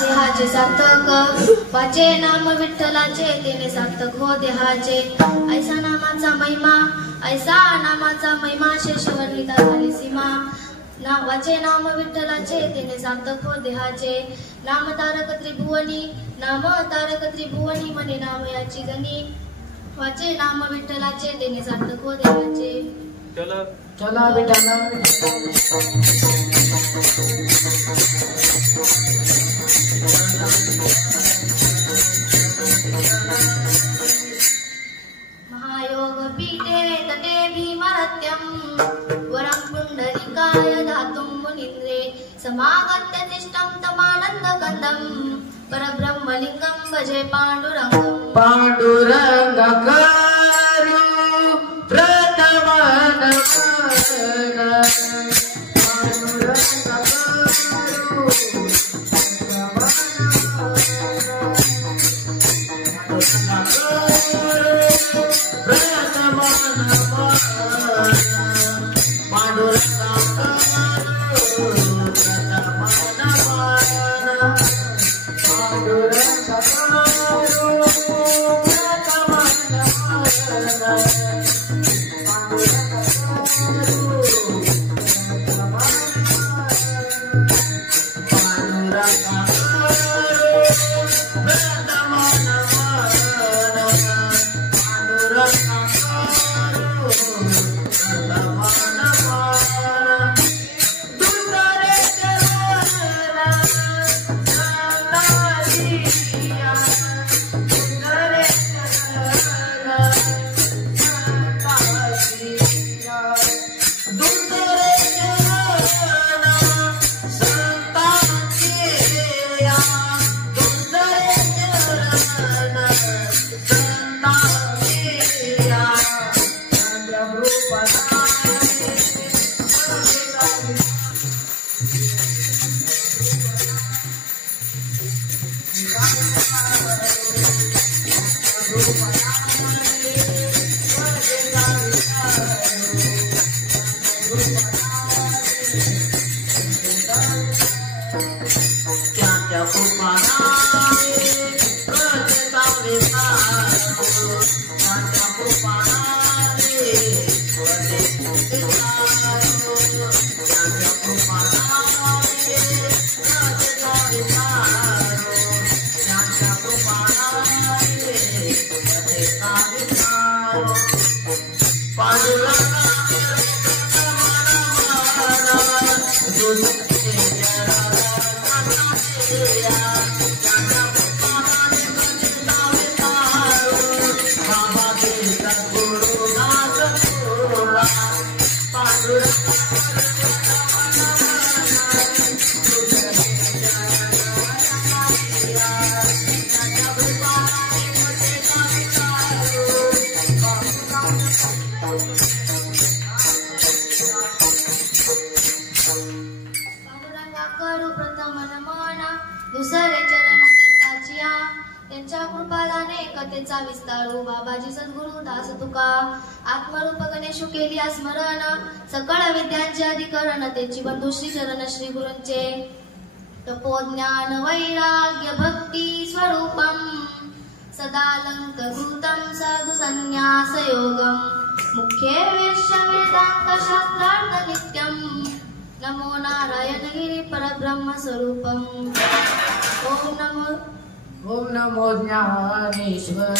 देहाचे सार्थक वाचे नाम विठ्ठलाचे तेने सार्थक हो देहाचे ऐसा नामाचा महिमा शेषवर्णिता झाली सीमा वाचे नाम विठ्ठलाचे तेने सार्थक हो देहाचे नाम तारक त्रिभुवनी मने नाम याची गणी वाचे नाम विठ्ठलाचे तेने सार्थक हो देहाचे चला बेटा महायोग पीठे तटे भीमरत्यं वरं पुंडरीकाय धातुं मुनीन्द्रे समागत्य तिष्ठं तमानन्दकन्दं परब्रह्मलिङ्गं भजे पाण्डुरङ्गं पाण्डुरङ्गकरु प्रतमन दुसरे चरण संतांचिया त्यांच्या कृपादाने कथेचा विस्तारू बाबाजी सद्गुरु दास तुका आत्मरूप गणेशु केली स्मरण सकळ विद्यांचे अधिकरण त्यांची बंधू श्री चरण श्री गुरूंचे तपोज्ञान वैराग्य भक्ती स्वरूपम सदालंकृतं साधु संन्यास योगम मुख्ये वेश्य वेदांत शास्त्रार्थ नित्यम नमो नारायण गिरी परब्रह्म स्वरूपम ओम नमो ज्ञानेश्वराय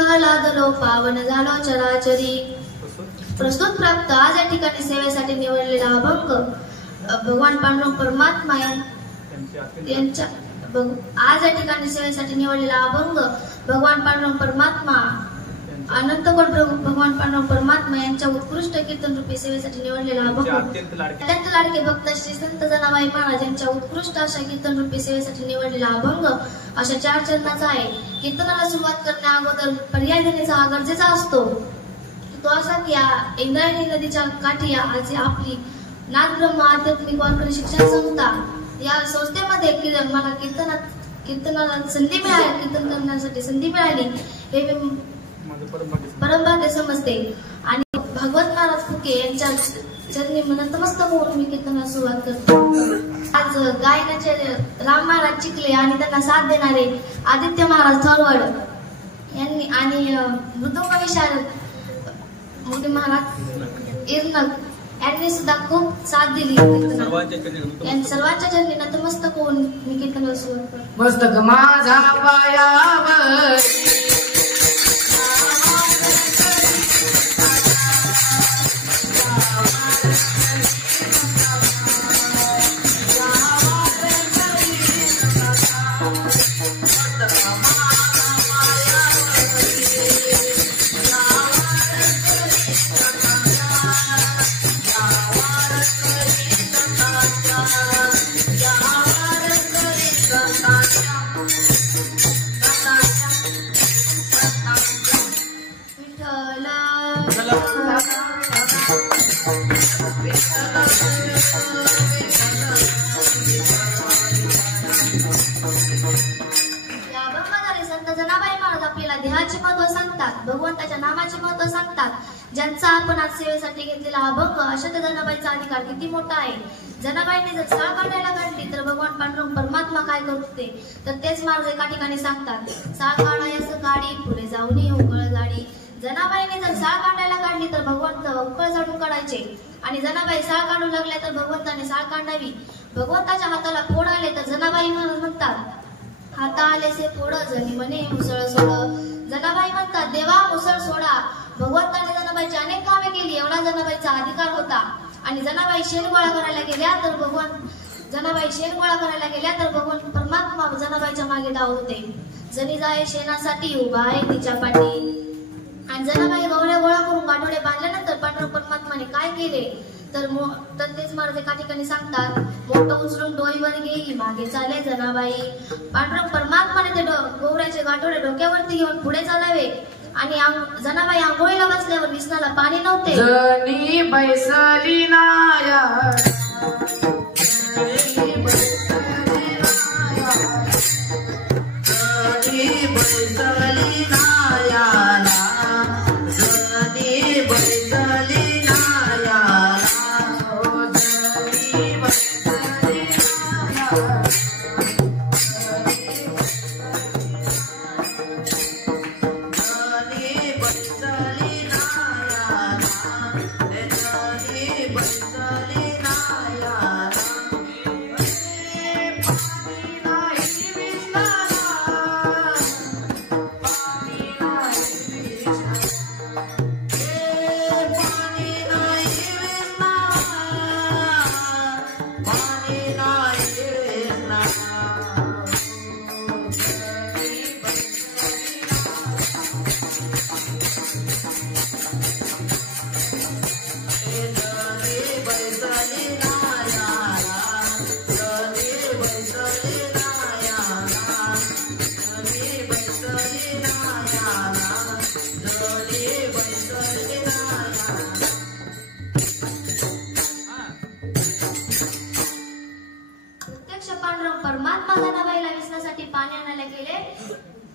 लादलो पावन झालो चराचरी. प्रस्तुत प्राप्त आज या ठिकाणी सेवेसाठी निवडलेला अभंग भगवान पांडुरंग परमात्मा यांच्या आज या ठिकाणी सेवेसाठी निवडलेला अभंग भगवान पांडुरंग परमात्मा अनंतकोट प्रभू भगवान पांडुरंग परमात्मा यांच्या उत्कृष्ट कीर्तन रूपी सेवेसाठी निवडलेला अभंग अत्यंत लाडके भक्त श्री संत जनाबाई महाराज यांच्या उत्कृष्ट अशा कीर्तन रूपी सेवेसाठी निवडलेला अभंग अशा 4 चरणाचा आहे. कीर्तनाला सुरुवात करण्या अगोदर पर्याय देण्याचा हा गरजेचा असतो. तो असा की इंद्रायणी नदीच्या काठी आज आपली नाथ ब्रह्म आध्यात्मिक वारकरी शिक्षण संस्था या संस्थेमध्ये मला कीर्तनाला संधी मिळाली, कीर्तन करण्यासाठी संधी मिळाली हे परमभाग्य समजते. आणि भगवत महाराज फुके यांच्या चरणी नतमस्तक होऊन मी कीर्तनाला सुरुवात करतो. आज गायनाचे राम महाराज चिखले आणि त्यांना साथ देणारे आदित्य महाराज थोरवड यांनी आणि मृदुंग विशारद मोठे महाराज इरनक यांनी सुद्धा खूप साथ दिली. सर्वांच्या चरणी नतमस्तक होऊन मी कीर्तनाला सुरुवात करतो. मस्तक माझा पायावर देहाचे महत्व सांगतात, भगवंताच्या नामाचे महत्व सांगतात. ज्यांचा आपण आज सेवेसाठी घेतलेला अभंग अशा त्या जनाबाईचा अधिकार किती मोठा आहे. जनाबाईने जर साळ काढायला काढली तर भगवान पांडुरंग परमात्मा काय करते तर तेच महाराज एका ठिकाणी सांगतात. साळ काढायस काढी पुढे जाऊन उकळ जाडी. जनाबाईने जर साळ काढायला काढली तर भगवंत उकळ जाडून काढायचे आणि जनाबाई साळ काढू लागल्या तर भगवंताने साळ काढावी. भगवंताच्या हाताला फोड आले तर जनाबाई महाराज म्हणतात हाता आलेसे फोड जणी म्हणे मुसळ सोड. जनाबाई म्हणतात देवा मुसळ सोडा. भगवंताने जनाबाईची अनेक कामे केली एवढा जनाबाईचा अधिकार होता. आणि जनाबाई शेण गोळा करायला गेल्या तर भगवान परमात्मा जनाबाईच्या मागे धाव होते. जणी जाय शेणासाठी उभा आहे तिच्या पाठी. आणि जनाबाई गवळ्या गोळा करून गाठोडे बांधल्यानंतर पांडुरंग परमात्माने काय केले तर तेच महाराज एका ठिकाणी सांगतात मोठं उचलून डोईवर गेली मागे चाले जनाबाई. पांडुरंग परमात्माने ते गवऱ्याचे गाठोडे डोक्यावरती घेऊन पुढे चालावे आणि जनाबाई आंघोळीला बसल्यावर विसनाला पाणी नव्हते. जनी बैसली नाया परमात्मा जनाबाईला विसण्यासाठी पाणी आणायला गेले.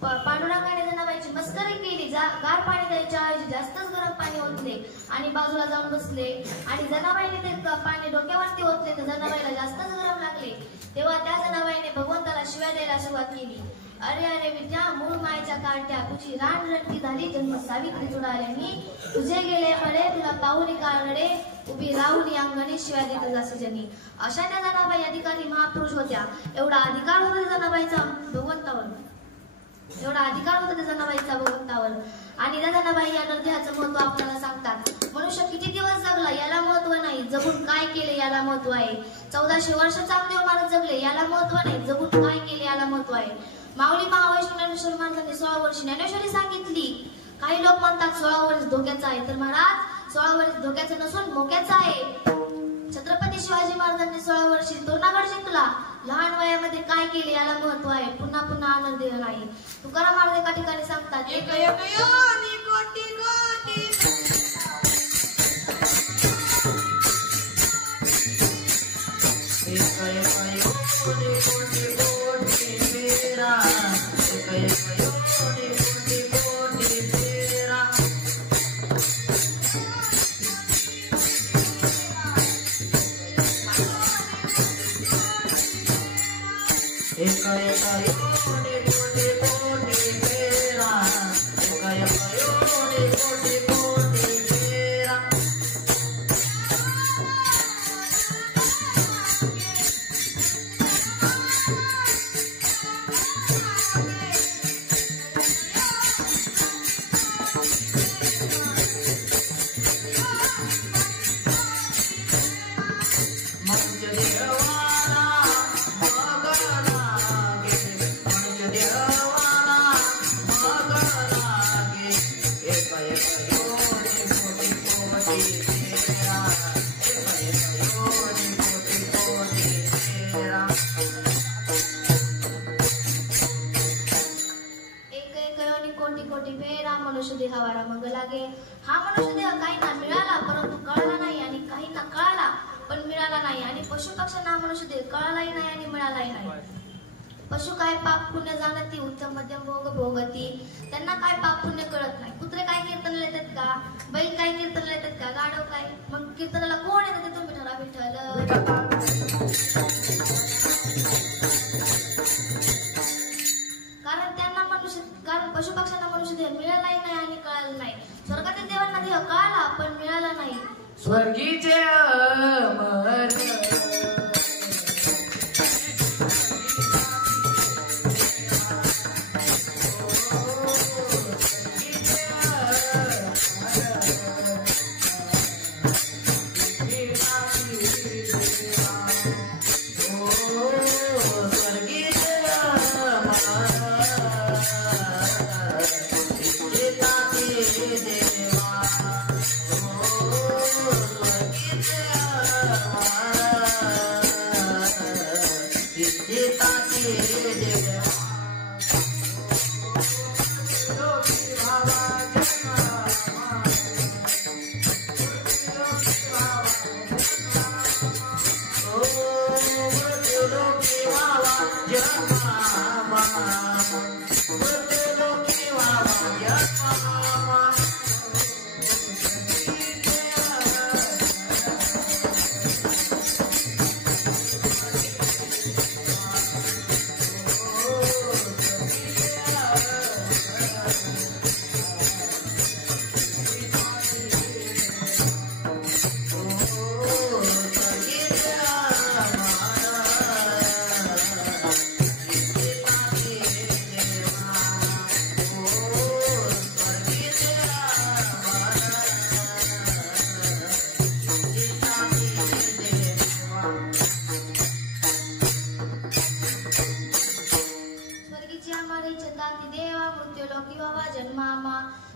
पांडुरंगाने जनाबाईची मस्करी केली. गार पाणी द्यायच्या ऐवजी जास्तच गरम पाणी ओतले आणि बाजूला जाऊन बसले आणि जनाबाईने ते पाणी डोक्यावरती ओतले तर जनाबाईला जास्तच गरम लागले. तेव्हा त्या जनाबाईने भगवंताला शिव्या द्यायला सुरुवात केली. अरे अरे विद्या मूळ मायेच्या कार्ट्या तुझी रान रडती झाली जन्म सावित्री तुडाले मी तुझे गेले मरे तुला पाहुणी काळडे उभी राहुली अंगणी शिव्या देत जासे जनी. अशा त्या जनाबाई अधिकारी महापुरुष होत्या. एवढा अधिकार होता जनाबाईचा भगवंतावर. एवढा अधिकार होता त्या जनाबाईचा भगवंतावर. आणि त्या जनाबाई या नरदेहाचं महत्व आपल्याला सांगतात. मनुष्य किती दिवस जगला याला महत्व नाही, जगून काय केले याला महत्व आहे. 1400 वर्ष चांगदेव महाराज जगले याला महत्व नाही, जगून काय केले याला महत्व आहे. माऊली महावैष्णव ज्ञानेश्वर महाराजांनी 16 वर्ष ज्ञानेश्वरी सांगितली. काही लोक म्हणतात 16 वर्ष धोक्याचं आहे, तर महाराज 16 वर्ष धोक्याचं नसून मोक्याचं आहे. छत्रपती शिवाजी महाराजांनी 16 वर्षी तोरणागड जिंकला. लहान वयामध्ये काय केले याला महत्व आहे, पुन्हा पुन्हा आनंद देह नाही. तुकाराम महाराज एका ठिकाणी सांगतात, एक योनी कोटी कोटी एक योनी कोटी कोटी तेरा, एक योनी कोटी कोटी तेरा. एक योनी कोटी कोटी तेरा, एक योनी कोटी कोटी तेरा. मनुष्य देवाला मग लागे, मनुष्य देवाला मग लागे. एक योनी कोटी कोटी तेरा, एक योनी कोटी कोटी तेरा. एक योनी कोटी कोटी फेरा मनुष्य देहावाला मग लागे. हा मनुष्य देह काहींना मिळाला परंतु कळला नाही, आणि काहींना कळाला पण मिळाला नाही. आणि पशु पक्ष्यांना हा मनुष्य देह कळालाही नाही आणि मिळालाही नाही. पशु काय पाप पुण्य जाणती, उत्तम मध्यम भोग भोगती. त्यांना काय पाप पुण्य कळत नाही. कुत्रे काय कीर्तनाला येतात का, बैल काय कीर्तनाला येतात का, गाढव काय. मग कीर्तनाला कोण येतं ते तुम्ही ठरा. विठ्ठल. कारण पशु पक्ष्यांना मनुष्य देह मिळालाही नाही आणि कळाला नाही. स्वर्गातील देवांना देह कळाला पण मिळाला नाही. स्वर्गीचे अमर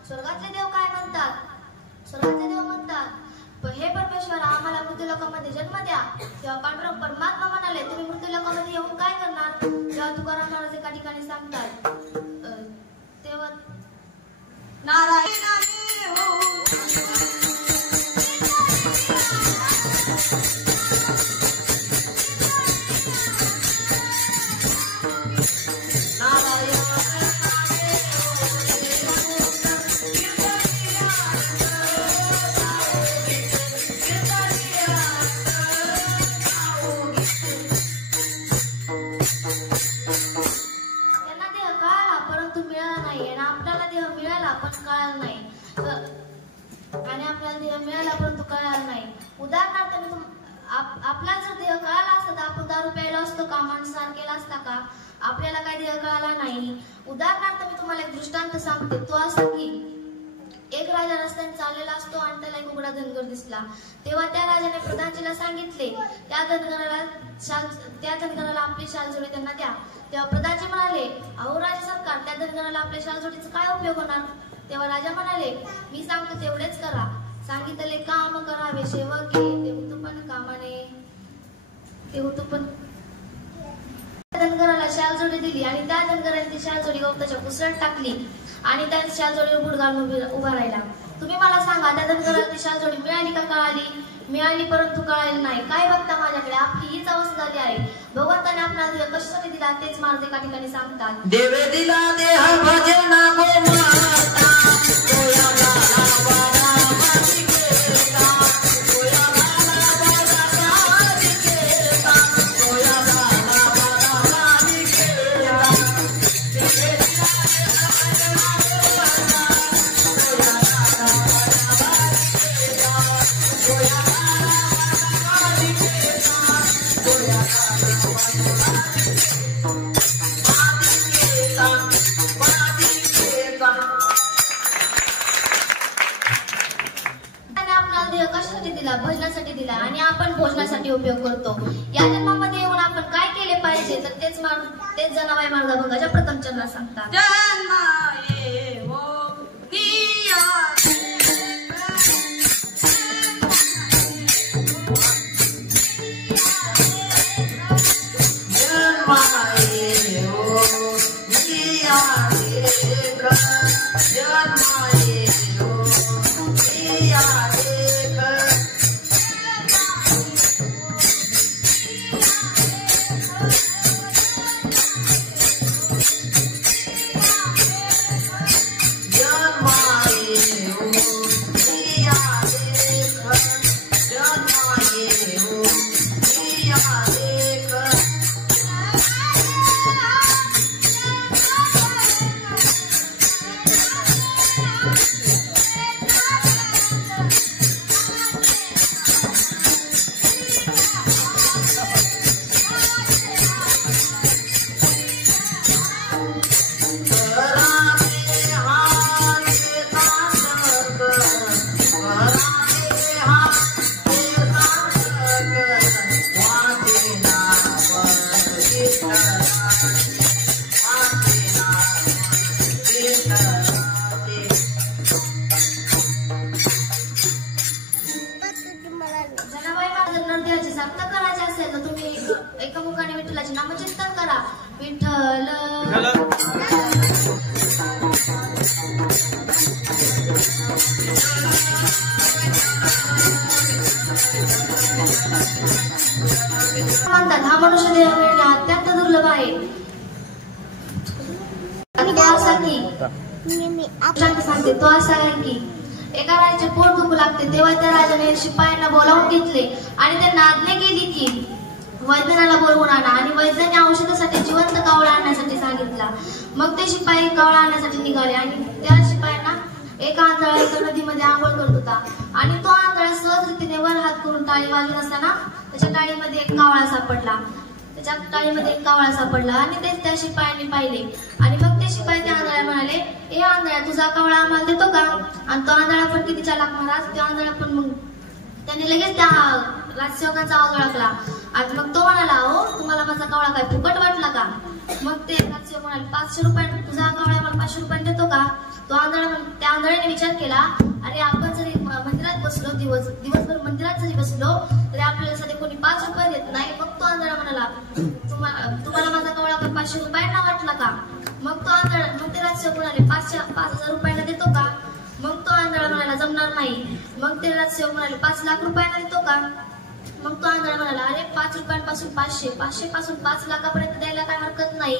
स्वर्गातले देव काय म्हणतात. स्वर्गातले देव म्हणतात, हे परमेश्वर आम्हाला मृत्यू लोकांमध्ये जन्म द्या. तेव्हा पांडुरंग परमात्मा म्हणाले, तुम्ही मृत्यू लोकांमध्ये येऊन काय करणार. तेव्हा तुकाराम महाराज एका ठिकाणी सांगतात, तेव्हा नारायण उदाहरणार्थ आपला जर देह कळाला असता तर आपण दारू प्यायला असतो का, मांसाहार केला असता का. आपल्याला काही देह कळाला नाही. उदाहरणार्थ मी तुम्हाला एक दृष्टांत सांगते. तो असा की एक राजा रस्त्याने चाललेला असतो आणि त्याला एक उघडा धनगर दिसला. तेव्हा त्या राजाने प्रधानजीला सांगितले त्या धनगराला आपली शालजोडी त्यांना द्या. तेव्हा प्रधानजी म्हणाले, अहो राजा सरकार, त्या धनगराला आपल्या शालजोडीचा काय उपयोग होणार? तेव्हा राजा म्हणाले, मी सांगतो तेवढेच करा. सांगितले काम करावे सेवके, ते होतं पण कामाने, ते होतं पण. धनगराला शालजोडी दिली आणि त्या धनगराने ती शालजोडी गवताच्या कुसळत टाकली आणि त्या शालजोडीवर बुड घालून उभा राहिला. तुम्ही मला सांगा, त्या धनगराला ती शालजोडी मिळाली का कळाली? मिळाली, परंतु कळाली नाही. काय बघता माझ्याकडे? आपली हीच अवस्था झाली आहे. भगवंताने आपल्याला कशासाठी दिला तेच महाराज एका ठिकाणी सांगतात. देवे दिला देह भजन गोमाता, तोया गाला बारा मादिकेता, तोया गाला बारा मादिकेता, तोया गाला बारा मादिकेता. देवे दिला देह भजन गोमाता, तोया गाला बारा मादिकेता, तोया कशासाठी दिला? भजनासाठी दिला आणि आपण भोजनासाठी उपयोग करतो. या जन्मामध्ये येऊन आपण काय केले पाहिजे तर तेच जनाबाई मार्गभंगाच्या प्रथम चरणात सांगतात. नामचिंतन करा. विठ्ठल म्हणतात हा मनुष्य देह मिळणे अत्यंत दुर्लभ आहे. सांगते तो असा आहे की एका राजाचे पोट दुखू लागते तेव्हा त्या राजाने शिपायांना बोलावून घेतले आणि त्यांना आज्ञा केली की वैद्यनाला बोलवून आणा आणि वैद्याने औषधासाठी जिवंत कावळा आणण्यासाठी सांगितला. मग ते शिपाई कावळा आणण्यासाठी निघाले आणि त्या शिपायांना एका आंधळा एका नदीमध्ये आंघोळ करत होता आणि तो आंधळा सहज रीतीने वर हात करून टाळी वाजवत असताना त्याच्या टाळीमध्ये एक कावळा सापडला आणि तेच त्या शिपायांनी पाहिले आणि मग ते शिपाई त्या आंधळ्या म्हणाले, ए आंधळ्या, तुझा कावळा आम्हाला देतो का? आणि तो आंधळा पण किती चालाक महाराज, तो आंधळा पण मग त्याने लगेच त्या राजसेवकांचा आवाज ओळखला आणि मग तो म्हणाला, हो तुम्हाला माझा कावळा काय फुकट वाटला का? मग ते राजसेवक म्हणाले, 500 रुपये, तुझा कावळा मला 500 रुपये देतो का? त्या आंधळ्याने विचार केला, अरे आपण जरी मंदिरात बसलो दिवसभर मंदिरात जरी बसलो तरी आपल्याला सध्या कोणी 5 रुपये देत नाही. मग तो आंधळा म्हणाला, तुम्हाला माझा कावळा काय 500 रुपयांना वाटला का? मग ते राजसेवक म्हणाले, 5,000 रुपयांना देतो का? मग तो आंधळा म्हणाला, जमणार नाही. मग ते राजसेवक म्हणाले, 5 लाख रुपयांना देतो का? मग तो आंधळा म्हणाला, अरे 5 रुपयांपासून 500, 500 पासून 5 लाखापर्यंत द्यायला काय हरकत नाही.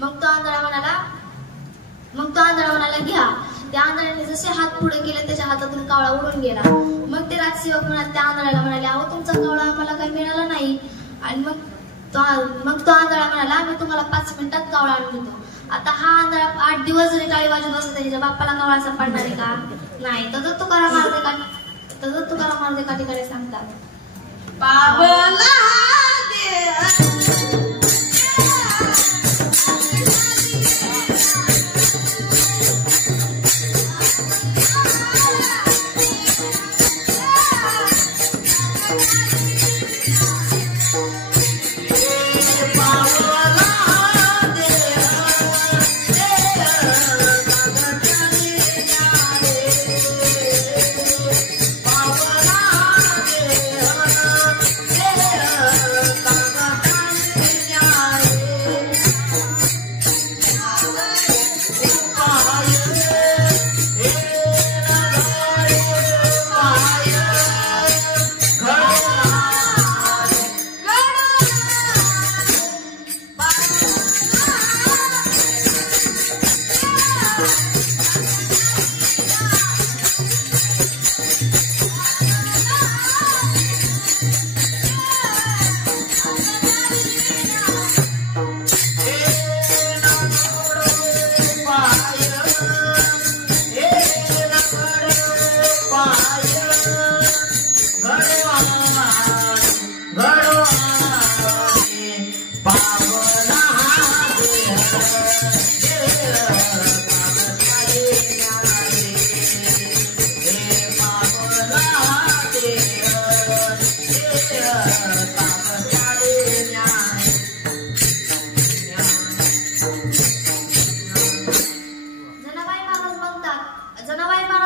मग तो आंधळा म्हणाला घ्या. त्या आंधळ्याने जसे हात पुढे केले त्याच्या हातातून कावळा उडून गेला. मग ते राजसेवक त्या आंधळ्याला म्हणाले, अहो तुमचा कावळा आम्हाला काही मिळाला नाही. आणि मग तो आंधळा म्हणाला, मी तुम्हाला 5 मिनिटात कावळा आणून देतो. आता हा आंधळा 8 दिवस जरी टाळी वाजवत असला त्याच्या बाप्पाला कावळा सापडणार आहे का? नाही. तसंच तुकाराम महाराज एका ठिकाणी सांगतात, पावला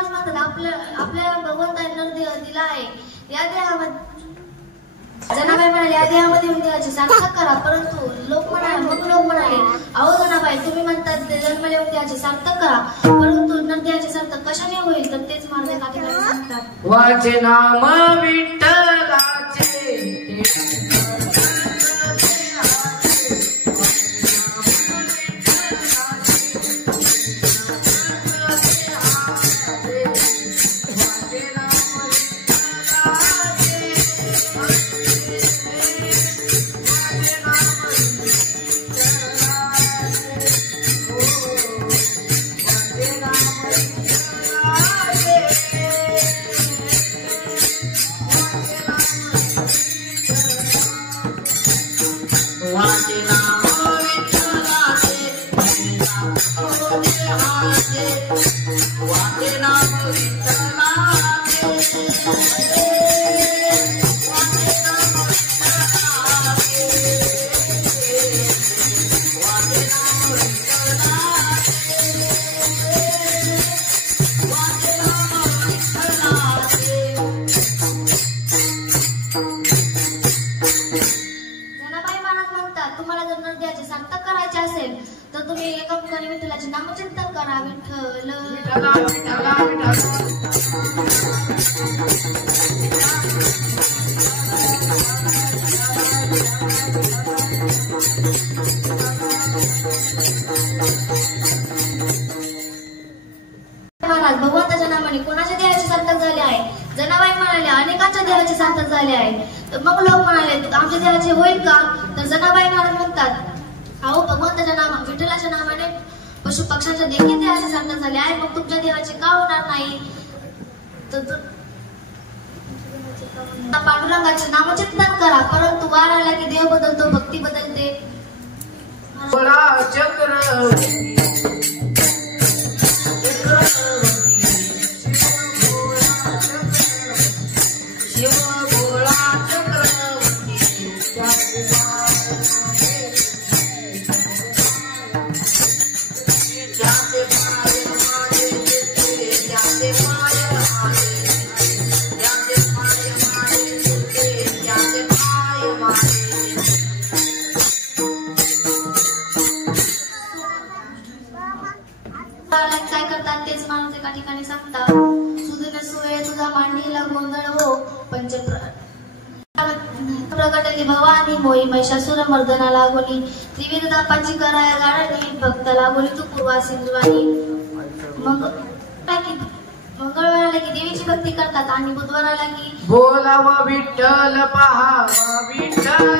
महाराज म्हणतात आपल्या भगवंताने नरदेह दिला आहे. या देहामध्ये जनाबाई म्हणाले या देहामध्ये येऊन देहाची सार्थक करा. परंतु लोक म्हणाले अहो जनाबाई तुम्ही म्हणतात जन्म येऊन देहाची सार्थक करा, परंतु नरदेहाची सार्थक कशाने होईल? तर तेच महाराज का ठिकाणी सांगतात वाचे नाम विठ्ठलाचे नामचिंतन करा. विठ्ठल महाराज भगवंताच्या नावाने कोणाच्या देहाची सार्थक झाले आहे? जनाबाई म्हणाले अनेकांच्या देहाची सार्थक झाले आहे. तर मग लोक म्हणाले आमच्या देहाचे होईल का? तर जनाबाई महाराज म्हणतात अहो भगवंताच्या नामा विठ्ठलाच्या नावाने पशु पक्ष्यांच्या देखील देहाचे सार्थक झाले आहे, मग तुमच्या देहाचे का होणार नाही? तर पांडुरंगाचे नामचिंतन करा. परंतु वार आला की देह बदलतो, भक्ती बदलते. चक्र काय करतात तेच माणूस एका ठिकाणी सांगतात सुदिन सुळे तुझा मांडीला गोंधळ हो पंच प्रगटली भवानी मोई महिषासुर मर्दना लागोली त्रिविध तापाची कराया गाडणी भक्त लागोली तू पूर्वा सिंधुवाणी. मंगळवाराला की देवीची भक्ती करतात आणि बुधवाराला की बोलावा विठ्ठल पहावा विठ्ठल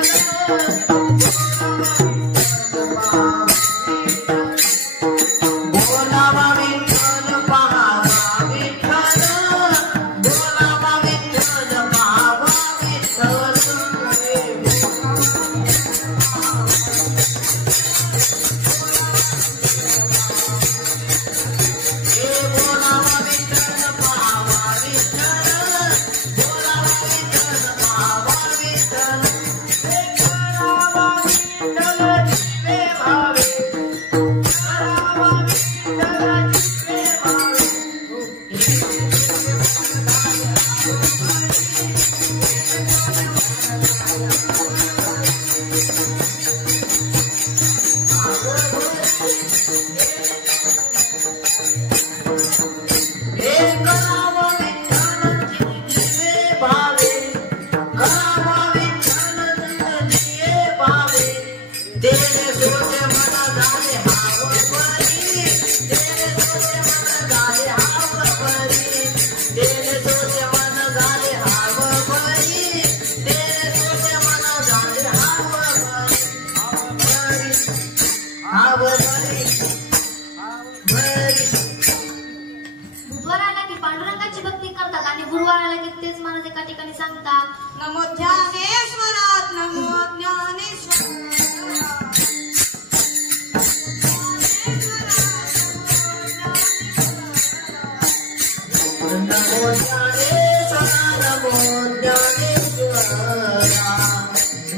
बुधवाराला की पांडुरंगाची भक्ती करतात आणि गुरुवाराला की तेच महाराज एका ठिकाणी सांगतात नमो ज्ञानेश्वरात नमो ज्ञानेश्वरात. नमो ज्ञानेश्वरा नमो ज्ञानेश्वरा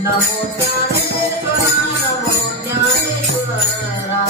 नमो ज्ञानेश्वरा नमो ज्ञानेश्वरा.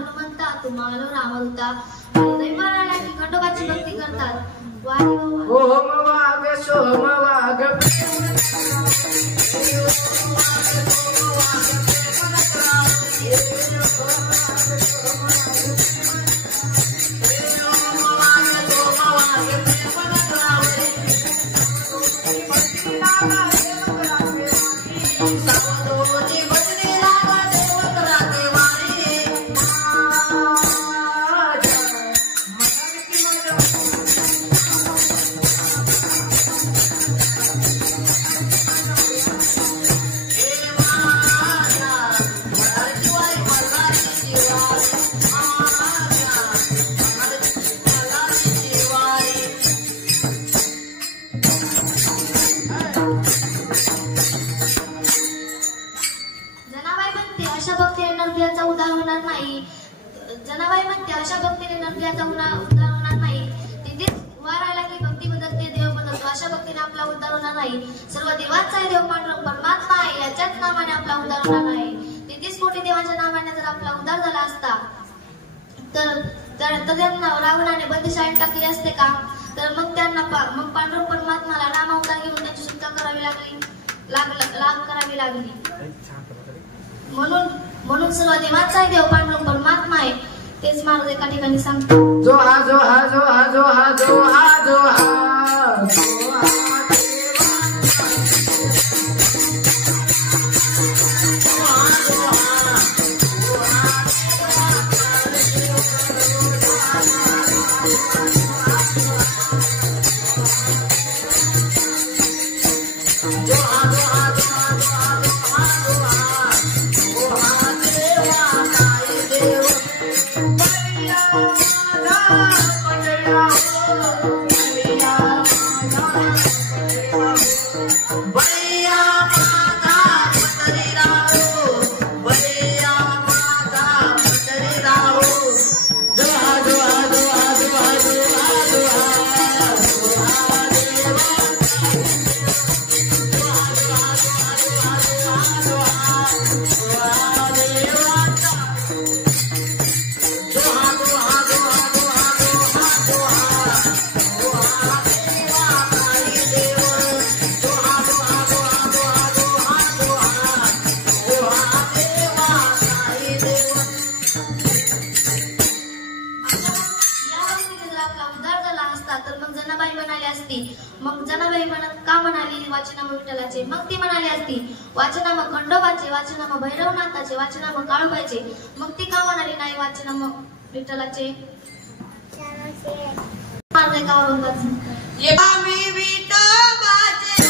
हनुमंता तुम्हाला रामदूता दैवाला की खंडोबाची भक्ती करतात वारी ओम वाघ सोम वाघ जनाबाई म्हणते अशा भक्तीने नरक्याचा उद्धार होणार नाही. तिथेच वार आला की भक्ती बदलते देव बदलतो. अशा भक्तीने आपला उद्धार होणार नाही. सर्व देवाचा आहे देव पांडुरंग परमात्मा आहे. याच्याच नावाने आपला उद्धार होणार नाही. 33 कोटी देवाच्या नावाने जर आपला उद्धार झाला असता तर त्यांना रावणाने बंदीशाळेत टाकले असते का? तर मग त्यांना पांडुरंग परमात्माला नाम अवतार घेऊन त्यांची सुटका करावी लागली. म्हणून सर्व देवाचा आहे देव पांडुरंग परमात्मा आहे. तेच महाराज एका ठिकाणी सांगतो. जो हा जो हा जो हा जो हा जो हा जो हा जो हा मग जनाबाई का म्हणाली वाचनाम विठ्ठलाचे? मग ती म्हणाली असती वाचनाम खंडोबाचे, वाचनाम भैरवनाथाचे, वाचनाम काळूबाईचे. मग ती का म्हणाली नाही वाचनाम विठ्ठलाचे? आम्ही विठोबाचे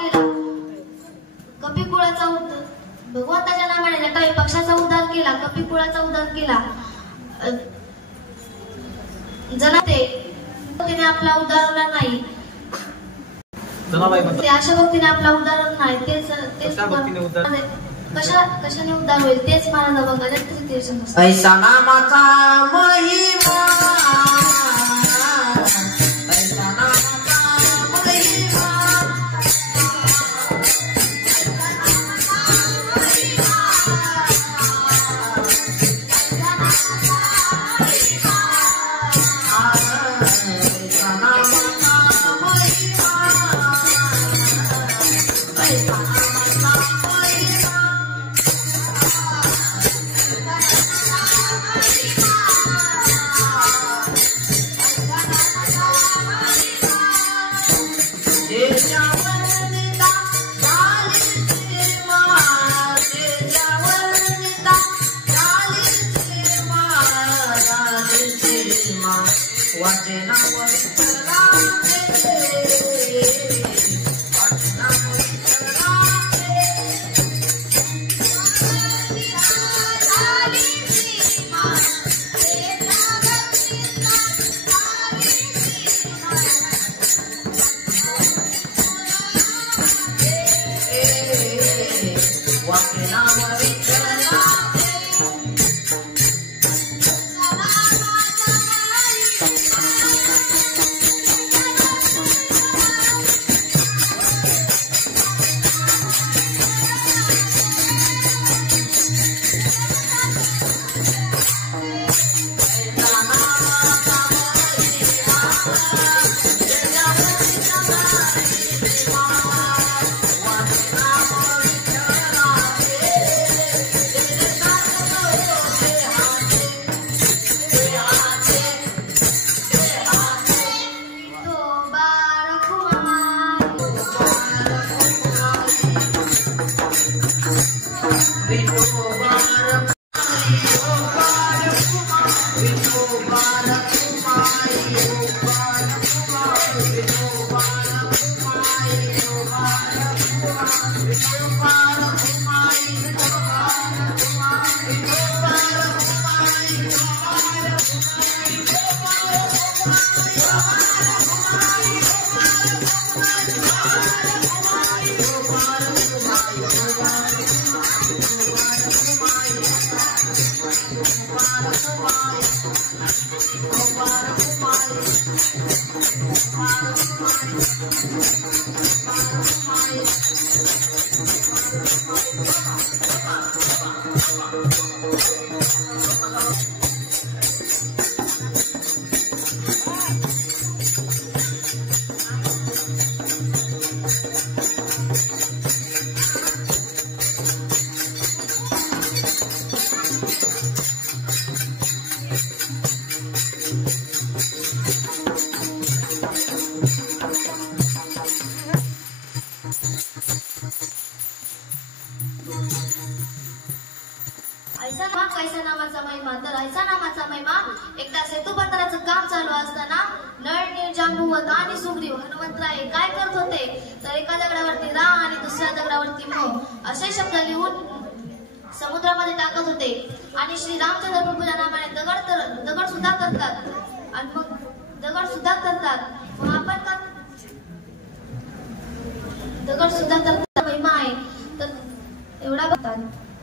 केला, कपिकुळाचा उद्धार, भगवंताच्या नामाने जटायू पक्षाचा उद्धार केला, कपिकुळाचा उद्धार केला. जनाते तिने आपला उद्धारला नाही, ते अशा भक्तीने आपला उद्धार नाही, तेच कशाने उद्धार होईल तेच मला बघा. ऐसा नामाचा महिमा, ऐसा नामाचा महिमा, कैसा नामाचा महिमा. तर ऐसा नामाचा महिमा. एकदा सेतुबंदराचं काम चालू असताना नळ, जांबुवत आणि सुग्रीव हनुमंतराय काय करत होते तर एका दगडावरती रा आणि दुसऱ्या दगडावरती म असे शब्द लिहून समुद्रामध्ये टाकत होते. आणि श्री रामचंद्र प्रभूच्या नामाने दगड सुद्धा करतात आणि मग दगड सुद्धा करतात. मग आपण का दगड सुद्धा करतात महिमा आहे. तर एवढा बघतात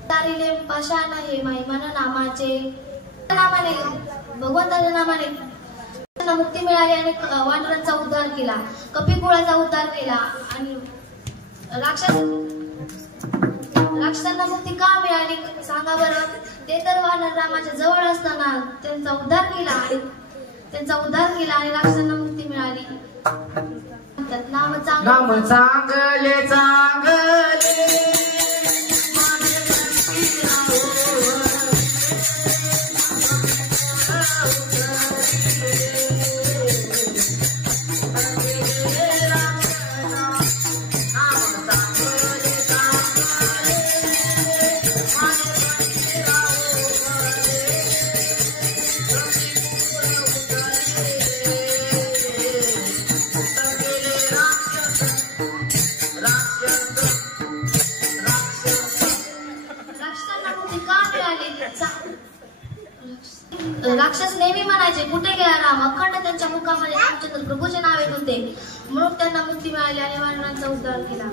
तारिले पाषाण हे महिमान नामाचे नामाने भगवंताच्या नामाने मुक्ती मिळाली आणि वानरांचा उद्धार केला, कपिकुळाचा उद्धार केला. आणि राक्षसांना मुक्ती का मिळाली सांगा बरं. ते तर वानर रामाच्या जवळ असताना त्यांचा उद्धार केला आणि राक्षसांना मुक्ती मिळाली. नाम चांगले चांगले राक्षस नेहमी म्हणायचे, कुठे गेला राम? अखंड त्यांच्या मुखामध्ये रामचंद्र प्रभूचे नाव येत होते, म्हणून त्यांना मुक्ती मिळाली आणि वानरांचा उद्धार केला.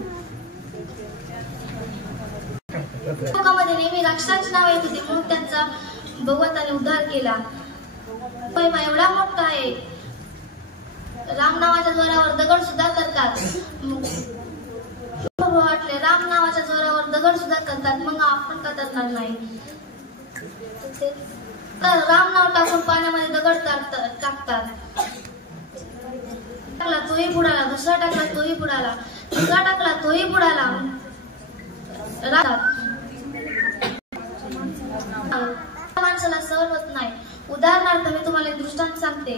मुखामध्ये नेहमी राक्षसांची नाव येत होती, म्हणून त्यांचा भगवंताने उद्धार केला. महिमा एवढा मोठा आहे, राम नावाच्या जोरावर दगड सुद्धा करतात. वाटले राम नावाच्या जोरावर दगड सुद्धा करतात, मग आपण का करणार नाही? तर राम नाव टाकून पाण्यामध्ये दगड टाकतात. टाकला तोही बुडाला, दुसरा टाकला तोही बुडाला, दुसरा टाकला तोही बुडाला. माणसाला सहन होत नाही. उदाहरणार्थ मी तुम्हाला एक दृष्टांत सांगते.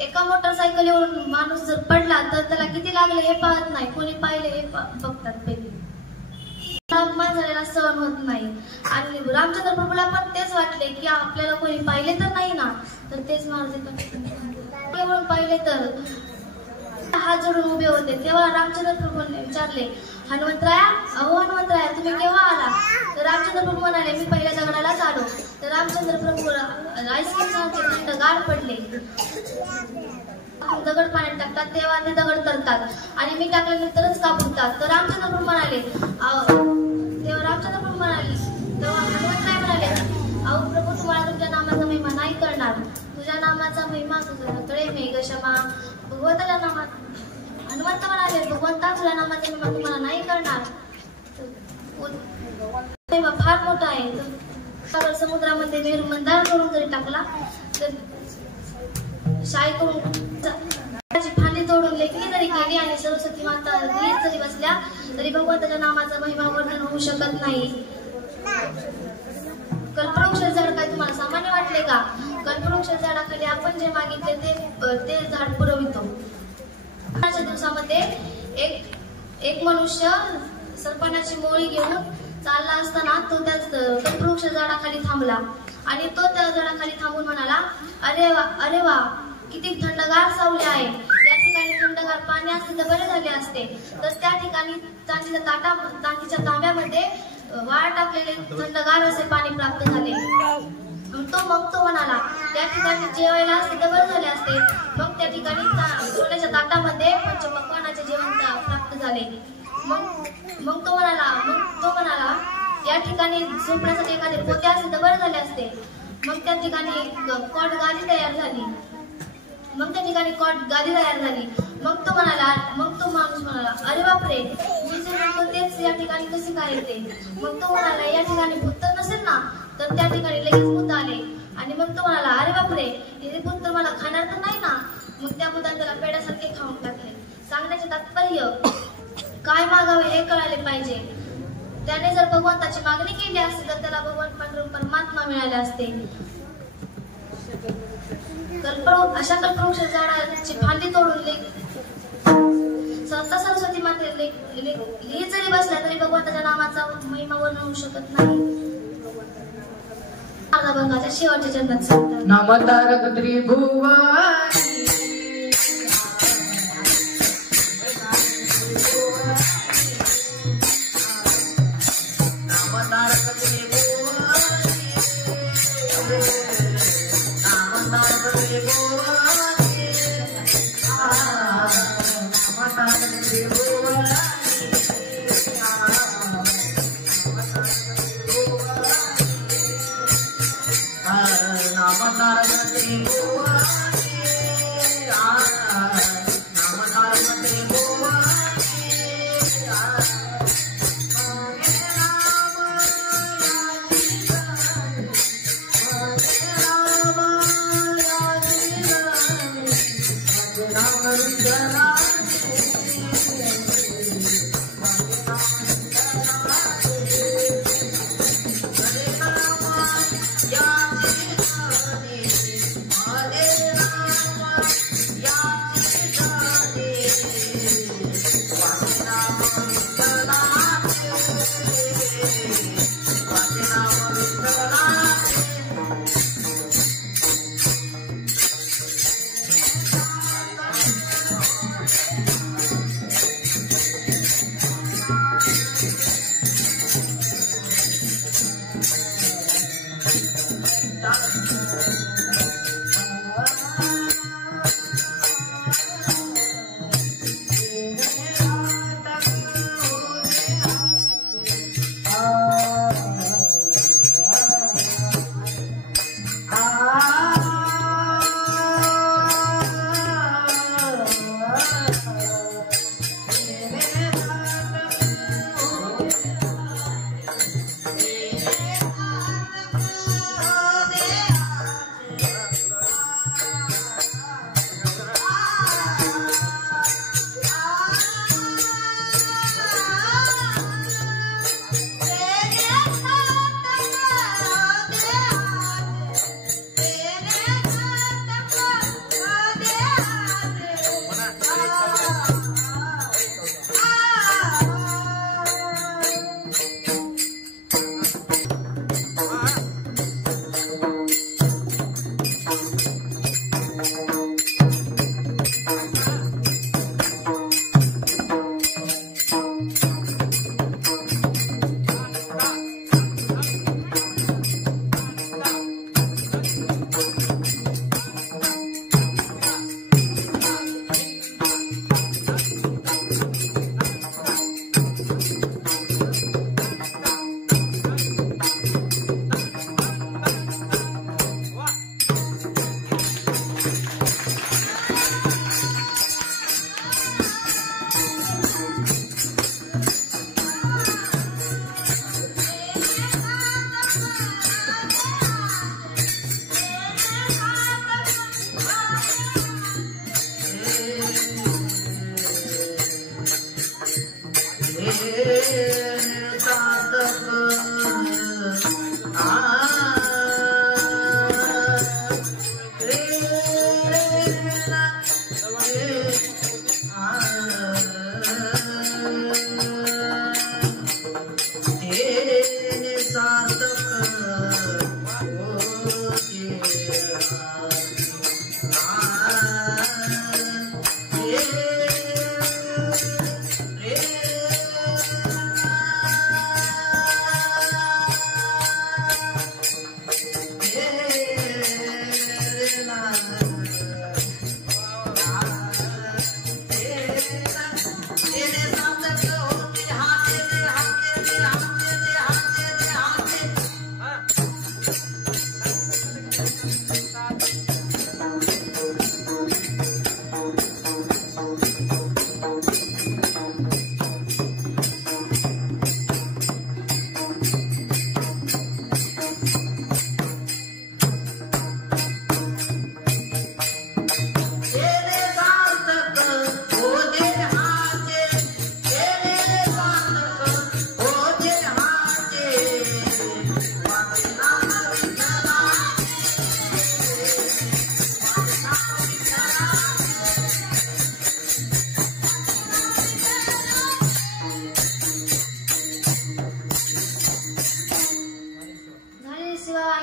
एका मोटरसायकलीवरून माणूस जर पडला तर त्याला किती लागले हे पाहत नाही, कोणी पाहिले हे बघतात पहिले. माणसाला सहन होत नाही. आणि रामचंद्र प्रभूला पण तेच वाटले की आपल्याला कोणी पाहिले तर नाही ना, तर तेच म्हणून पाहिले तर हात जोडून उभे होते. तेव्हा रामचंद्र प्रभूने विचारले, हनुमंतराया, अहो हनुमंतराया, तुम्ही केव्हा आला? तर रामचंद्र प्रभू म्हणाले, मी पहिल्या दगडालाच आलो. तर रामचंद्र प्रभू आईस्क्रीम सारखे थंडगार पडले. दगड पाण्यात टाकतात तेव्हा ते दगड करतात आणि मी टाकल्यानंतरच का बुडतात? तर रामचंद्र प्रभू म्हणाले, तेव्हा हनुमंतराय म्हणाले, अहो प्रभू, तुम्हाला तुमच्या नामाचा महिमा नाही करणार. तुझ्या नामाचा महिमा तुझ्याकडे मेघ क्षमा. भगवंताच्या नामात हनुमंत म्हणाले, भगवंता, तुझ्या नामाचा महिमा तुम्हाला नाही करणार. महिमा फार मोठा आहे. सागर समुद्रामध्ये मेरू मंदार करून जरी टाकला तर शाळेकडून फांदी तोडून लेखणी जरी केली आणि सरस्वती माता जरी बसल्या तरी भगवंताच्या नामाचा महिमा वर्णन होऊ शकत नाही. कल्पवृक्ष झाड काय तुम्हाला सामान्य वाटले का? कल्पवृक्ष झाडाखाली आपण जे मागितले ते झाड पुरवितो. दिवसामध्ये एक मनुष्य सरपणाची मोळी घेऊन चालला असताना तो त्या कल्पवृक्ष झाडाखाली थांबला आणि तो त्या झाडाखाली थांबून म्हणाला, अरे वा, किती थंडगार सावली आहे. या ठिकाणी थंडगार पाणी असते तर बरे झाले असते. तर त्या ठिकाणी चांदीच्या तांब्यामध्ये वाळ टाकलेले थंडगार असे पाणी प्राप्त झाले. मग तो म्हणाला, त्या ठिकाणी जेवायला असते तर बरे झाले असते. मग त्या ठिकाणी सोन्याच्या ताटामध्ये पंचपक्वान्नाचे जेवण प्राप्त झाले. मग तो म्हणाला, या ठिकाणी झोपण्यासाठी एखादे पोते असते तर बरे झाले असते. मग त्या ठिकाणी कॉट गादी तयार झाली. मग तो माणूस म्हणाला, अरे बापरे, मी जे म्हणतो तेच या ठिकाणी कसे काय येते? मग तो म्हणाला, या ठिकाणी भूत तर नसेल ना? तर त्या ठिकाणी लगेच भूत आले. आणि मग तो म्हणाला, अरे बापरे, हे भूत तर मला खाणार तर नाही ना? मग त्या भूताने त्याला पेड्यासारखे खाऊन टाकले. सांगण्याचे तात्पर्य, काय मागावे हे कळाले पाहिजे. त्याने जर भगवंताची मागणी केली असती तर त्याला भगवान परमात्मा मिळाले असते. अशा कल्पवृक्ष झाडाची फांदी तोडून संत सरस्वती माते लिहित जरी बसल्या तरी भगवंताच्या नामाचा महिमा वर्णन होऊ शकत नाही. भंगाच्या शेवटच्या चरणात सांगतात, नामधारक त्रिभुवनी,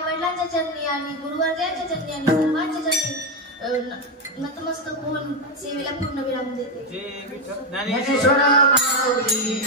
वडिलांच्या चरणी आणि गुरुवर्गांच्या चरणी आणि धर्माच्या चरणी नतमस्तक होऊन सेवेला पूर्ण विराम देते. ज्ञानेश्वर माऊली